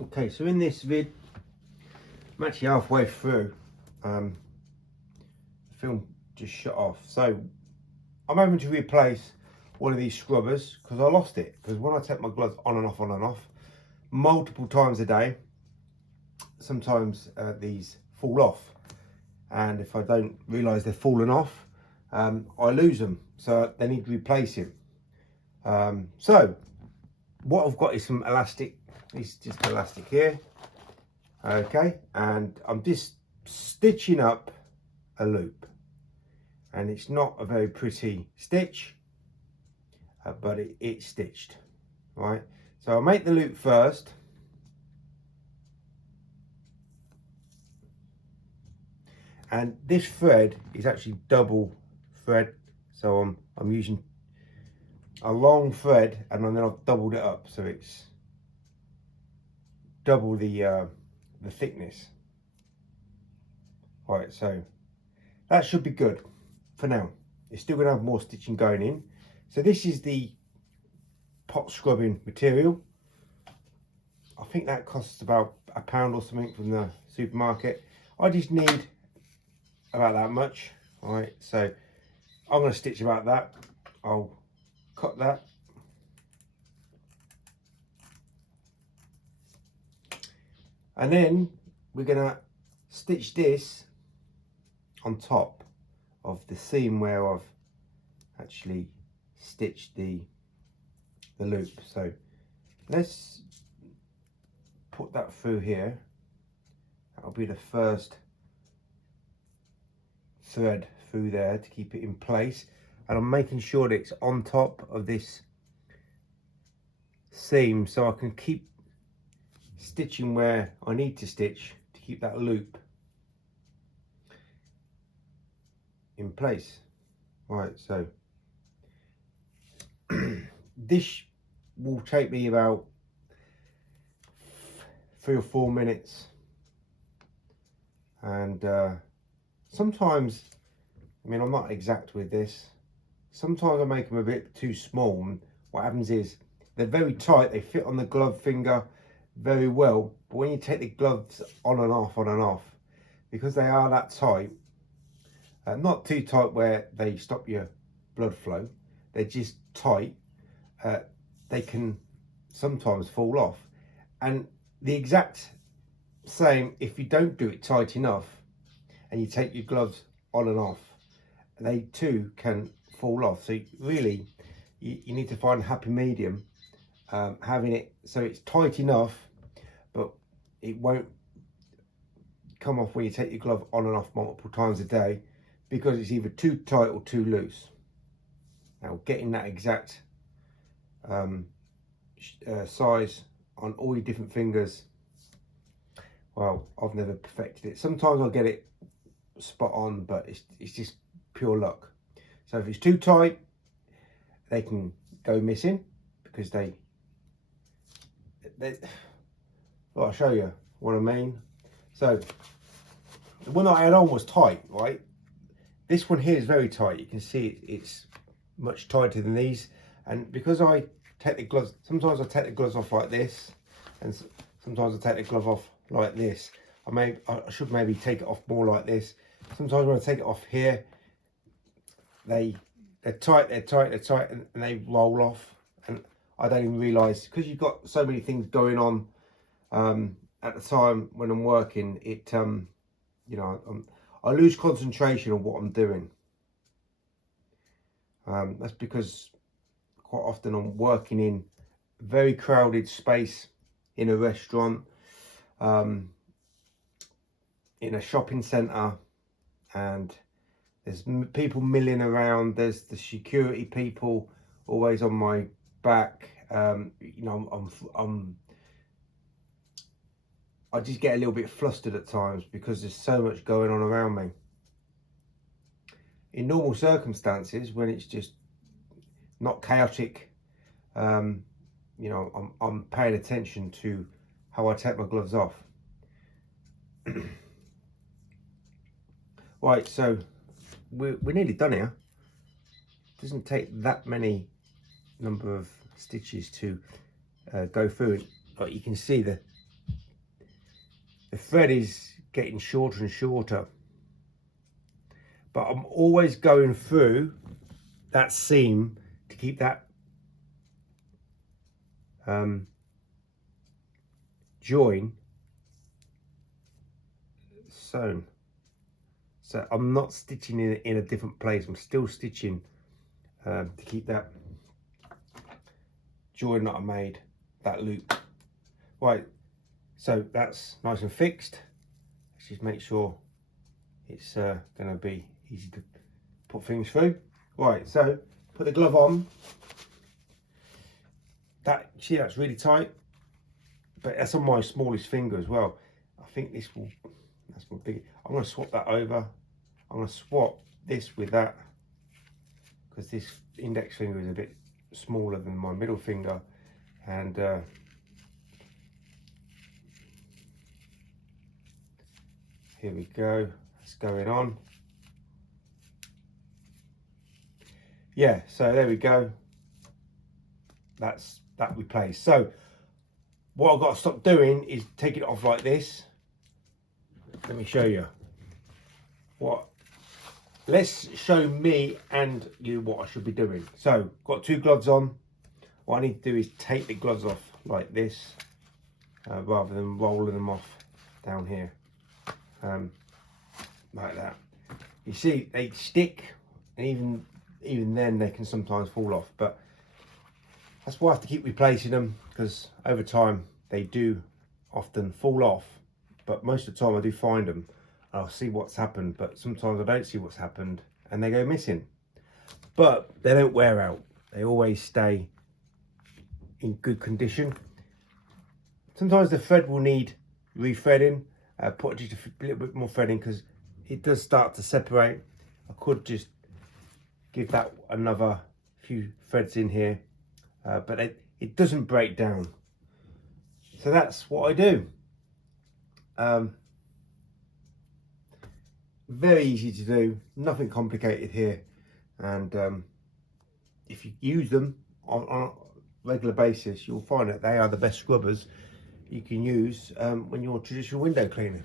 Okay, so in this vid, I'm actually halfway through. The film just shut off. So I'm having to replace one of these scrubbers because I lost it. Because when I take my gloves on and off, multiple times a day, sometimes these fall off. And if I don't realise they're falling off, I lose them. So they need replacing. So what I've got is some elastic. It's just elastic here. Okay, and I'm just stitching up a loop, and it's not a very pretty stitch, but it's stitched, right? So I'll make the loop first, and this thread is actually double thread, so I'm using a long thread, and then I've doubled it up, so it's double the thickness. All right, so that should be good for now. It's still gonna have more stitching going in. So this is the pot scrubbing material. I think that costs about £1 or something from the supermarket. I just need about that much. All right, so I'm gonna stitch about that. I'll cut that. And then we're gonna stitch this on top of the seam where I've actually stitched the loop. So let's put that through here. That'll be the first thread through there to keep it in place, and I'm making sure that it's on top of this seam so I can keep stitching where I need to stitch to keep that loop in place. Right, so this will take me about 3 or 4 minutes, and sometimes, I mean, I'm not exact with this, sometimes I make them a bit too small, and what happens is they're very tight, they fit on the glove finger very well, but when you take the gloves on and off, because they are that tight, not too tight where they stop your blood flow, they're just tight, they can sometimes fall off. And the exact same if you don't do it tight enough and you take your gloves on and off, they too can fall off. So really you need to find a happy medium, having it so it's tight enough but it won't come off when you take your glove on and off multiple times a day, because it's either too tight or too loose. Now getting that exact size on all your different fingers, well, I've never perfected it. Sometimes I'll get it spot on, but it's just pure luck. So if it's too tight, they can go missing because they well, I'll show you what I mean. So the one that I had on was tight, right? This one here is very tight. You can see it's much tighter than these, and because I take the gloves, sometimes I take the gloves off like this, and sometimes I take the glove off like this. I should maybe take it off more like this. Sometimes when I take it off here, they're tight, and they roll off, and I don't even realise, because you've got so many things going on at the time when I'm working. It you know, I lose concentration on what I'm doing. That's because quite often I'm working in a very crowded space, in a restaurant, in a shopping centre, and there's people milling around. There's the security people always on my back. You know, I just get a little bit flustered at times because there's so much going on around me. In normal circumstances, when it's just not chaotic, you know, I'm paying attention to how I take my gloves off. Right, so we're nearly done here. It doesn't take that many number of stitches to go through it. Like you can see, the the thread is getting shorter and shorter, but I'm always going through that seam to keep that join sewn. So I'm not stitching in a different place. I'm still stitching to keep that join that I made, that loop. Right, so that's nice and fixed. Let's just make sure it's going to be easy to put things through. Right, so put the glove on. That, see, that's really tight, but that's on my smallest finger as well. I think this will, that's my big. I'm going to swap that over. I'm going to swap this with that, because this index finger is a bit smaller than my middle finger, and here we go, that's going on. Yeah, so there we go, that's that replaced. So what I've got to stop doing is taking it off like this. Let me show you what, let's show me and you what I should be doing. So got two gloves on. What I need to do is take the gloves off like this, rather than rolling them off down here, like that. You see, they stick, and even then they can sometimes fall off, but that's why I have to keep replacing them, because over time they do often fall off. But most of the time I do find them, I'll see what's happened, but sometimes I don't see what's happened and they go missing. But they don't wear out, they always stay in good condition. Sometimes the thread will need re-threading, put just a little bit more threading, because it does start to separate. I could just give that another few threads in here, but it doesn't break down. So that's what I do. Very easy to do, nothing complicated here, and if you use them on a regular basis, you'll find that they are the best scrubbers you can use when you're traditional window cleaning.